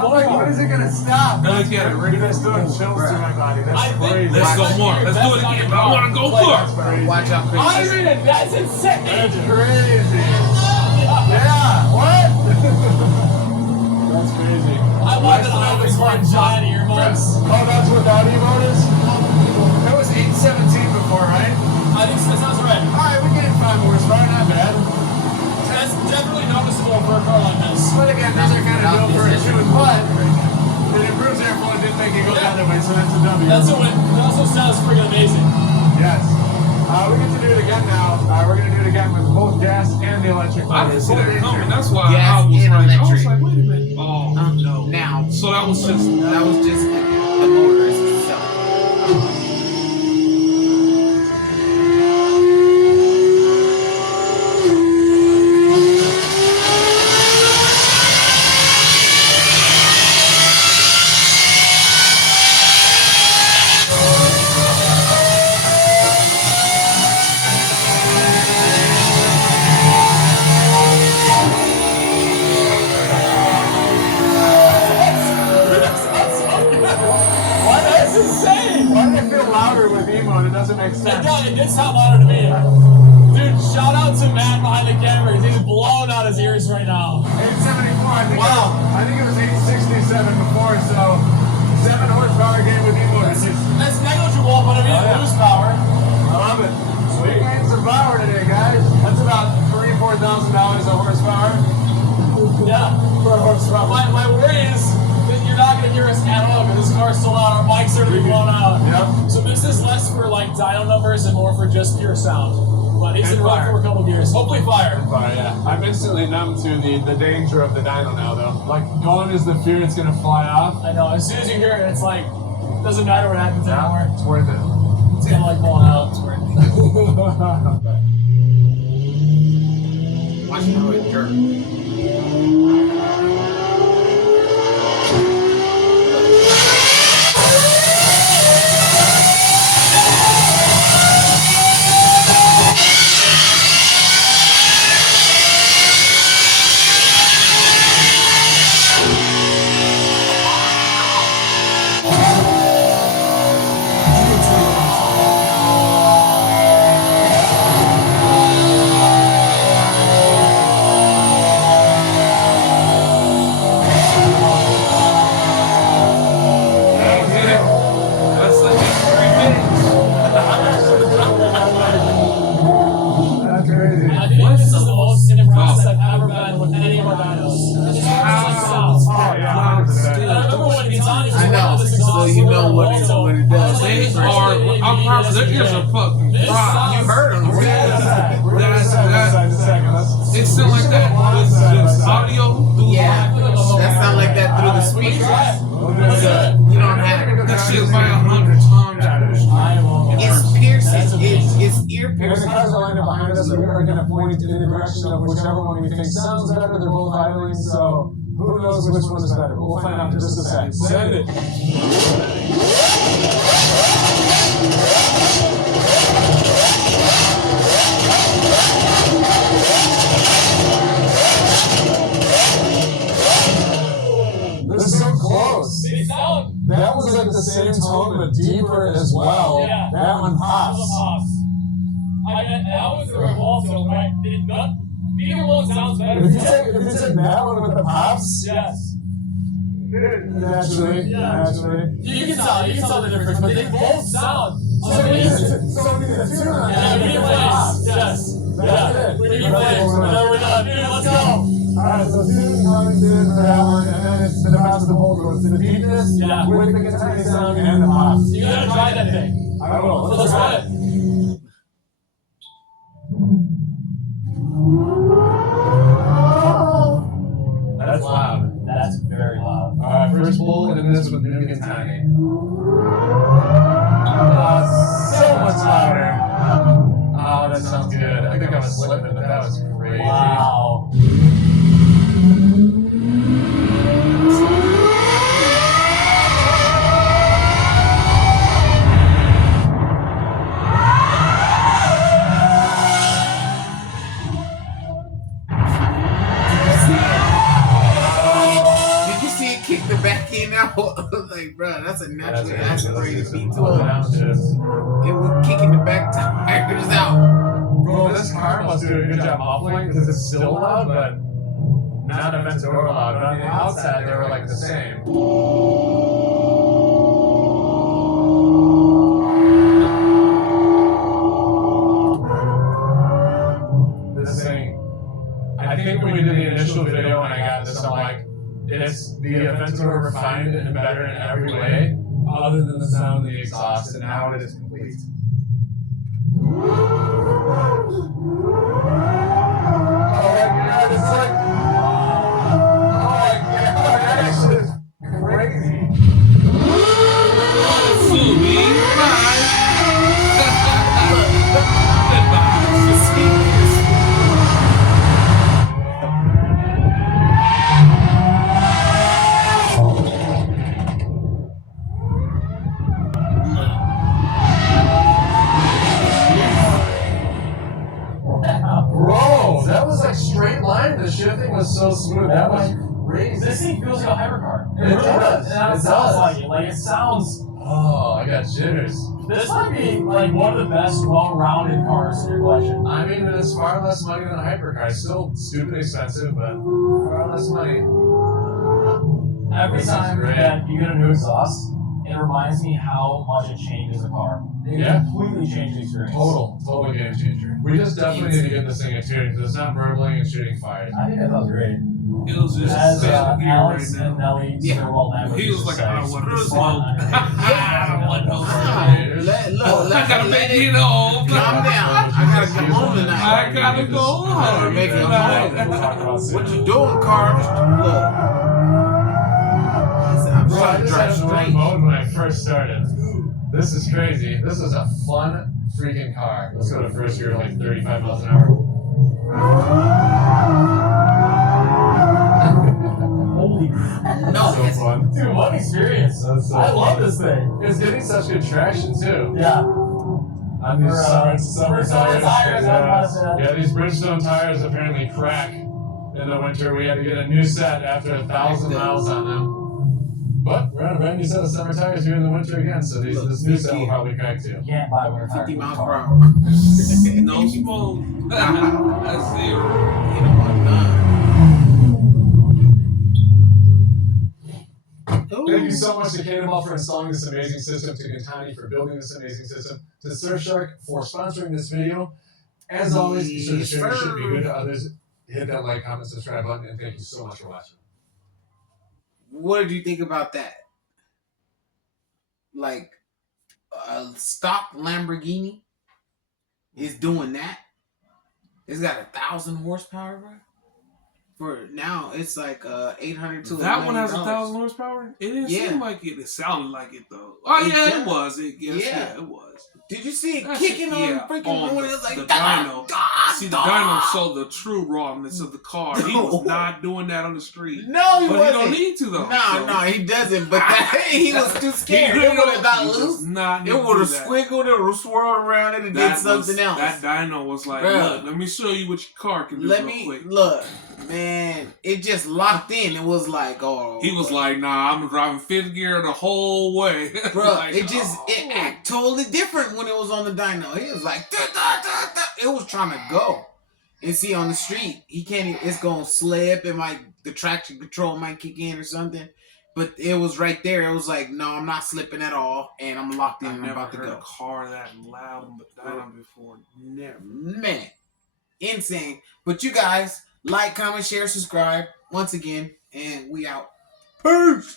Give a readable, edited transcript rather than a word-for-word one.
I'm like, when is it gonna stop? Let's get it. You're just doing chills to my body. That's crazy. Let's go more. Let's do it again. I want to go more. Watch out, crazy. That's insane. That's crazy. Yeah. What? That's crazy. I love that I always want giant earmuffs. Oh, that's what that emote is? That was 817 before, right? I think that sounds right. Alright, we gained 5 horsepower, not bad. That's definitely noticeable for a car like this. But again, these are kind of built for a chewing butt. It improves airflow and didn't make it go down that way, so that's a W. That's a win. It also sounds freaking amazing. Yes. We get to do it again now. We're going to do it again with both gas and the electric I didn't motors. see that coming. That's why Gas I was and like, electric. wait a minute. Oh, no. Now, So that was just. that was just the motors itself. That's insane. Why did it feel louder with emote? It doesn't make sense. It did sound louder to me. Dude, shout out to Matt behind the camera. He's blowing out his ears right now. 874, I think. Wow. I think it was 867 before, so 7 horsepower gain with emote. That's negligible, but I mean, it lose power. I love it. We gained some power today, guys. That's about $3,000 to $4,000 a horsepower. Yeah. For a horsepower. My worry is that you're not going to hear us at all because this car's so loud. Our mics are going to be blown out. Yep. So this is less for like dyno numbers and more for just pure sound. But he's And going to run fire. for a couple of years. Hopefully fire. Fire, yeah. I'm instantly numb to the danger of the dyno now, though. Like, gone is the fear it's gonna fly off. I know. As soon as you hear it, it's like, doesn't matter what happens anymore. It's worth it. It's kind of like blowing out. It's worth it. Watch how it jerks. That's like 3 minutes. That's crazy. I think this is the most impressed I've ever been with any of our dynos. This is like sounds. Oh, yeah, 100%. And I remember when Gintani was I know, this exhaust, so you know what it does. They are. I'm probably. Their ears are fucking fried. You heard them. We're gonna decide in a second. Let's- It sounds like that with just audio. Yeah, that sound like that through the speakers. We'll do it. You don't have That shit's by 100 times. I won't. It's piercing. It's ear Here's the piercing. cars are lined up behind us, so we are going to point in the direction of whichever one we think sounds better. They're both idling, so who knows which one is better? We'll find out in just a sec. Send it. They're so close. They sound. That was like the same tone, but deeper as well. Yeah. That one pops. I mean, that was the Revuelto, right? Neither one sounds better. If you take that one with the pops, Yes. naturally. You can tell the difference, but they both sound So amazing. we need a tune on Yeah, that. we need plays. Yes. Yeah. We need plays. Whenever we're done. Dude, let's go. Alright, so tune coming in for that one, and then it's the balance of the whole goes to the deepness Yeah. with the Gintani sound and the pops. You gotta try that thing. I don't know. Let's try it. That's loud. That's very loud. Alright, first bullet in this with new Gintani. So much louder. Oh, that sounds good. I think I was slipping, but that was crazy. Wow. Did you see it kick the back end out. Like, bro, that's a naturally That's aspirated crazy. V12. It was kicking the back tires out. Bro, this car must do a good job muffling because it's still loud, but not Aventador loud. But on the outside, they were like the same. This thing, I think when we did the initial video and I got this, I'm like, it's the Aventador refined and better in every way, other than the sound of the exhaust, and now it is complete. Oh my god, it's like, oh my god, that shit is crazy. Bro, that was like straight line. The shifting was so smooth. That was crazy. This thing feels like a hypercar. It does. And it sounds like it. Like, it sounds... Oh, I got jitters. This might be, like, one of the best well-rounded cars in your collection. I mean, it's far less money than a hypercar. It's still stupid expensive, but far less money. Every This is time great. that you get a new exhaust, it reminds me how much it changes a car. It Yeah. completely changes the experience. Total game changer. We just definitely need to get this thing in tuning because it's not burbling and shooting fire. I think that sounds great. It was just As sitting here Alex right and now. Nelly Yeah. Sirwell Lambert He was used to like, I say, want this "Fun one." under- Let I gotta make it home. Calm down. I gotta go home tonight. I gotta go home. Make it tonight. What you doing, car? Look. I'm Bro, I trying to just drive had no straight. mode when I first started. This is crazy. This is a fun freaking car. Let's go to first gear like 35 miles an hour. Holy No, So it's fun. dude, what experience! That's so I love fun. this thing. It's getting such good traction too. Yeah. On these For, summer for summer tires, yeah, these Bridgestone tires apparently crack in the winter. We had to get a new set after 1,000 miles on them. But we're on a brand new set of summer tires here in the winter again, so this new set will probably crack too. You can't buy winter tires. 50 with a miles car. per hour. No smoke. That's zero. You know what? Thank you so much to Cannonball for installing this amazing system, to Gintani for building this amazing system, to Surfshark for sponsoring this video. As always, be sure to share it should be good to others. Hit that like, comment, subscribe button, and thank you so much for watching. What did you think about that? Like, a stock Lamborghini is doing that. It's got 1,000 horsepower, bro. For now, it's like 800 to That one has $1,000. 1,000 horsepower? It didn't Yeah. seem like it. It sounded like it, though. Oh, It yeah, does. it was. Yeah. It was. Did you see it That's kicking it, on yeah, freaking on when it was like the da, dyno. da, See, the da. dyno showed the true rawness of the car. He was not doing that on the street. No, he But wasn't. he don't need to, though. No, he doesn't. But that, he was too scared. It would have got loose. It would have squiggled. It would have swirled around. It would have did something else. That dyno was like, Bruh. look, let me show you what your car can do Let real me quick. look, man. It just locked in. It was like, oh. He was like, nah, I'm driving fifth gear the whole way. Bro, Like, it just it act totally different when it was on the dyno. He was like, da, da, da, da. It was trying to go. And see, on the street, he can't even, it's gonna slip. It might, the traction control might kick in or something. But it was right there. It was like, no, I'm not slipping at all, and I'm locked in. I've And I'm never about to heard go. a car that loud on the dyno before. Never. Man, insane. But you guys, like, comment, share, subscribe once again, and we out. Peace.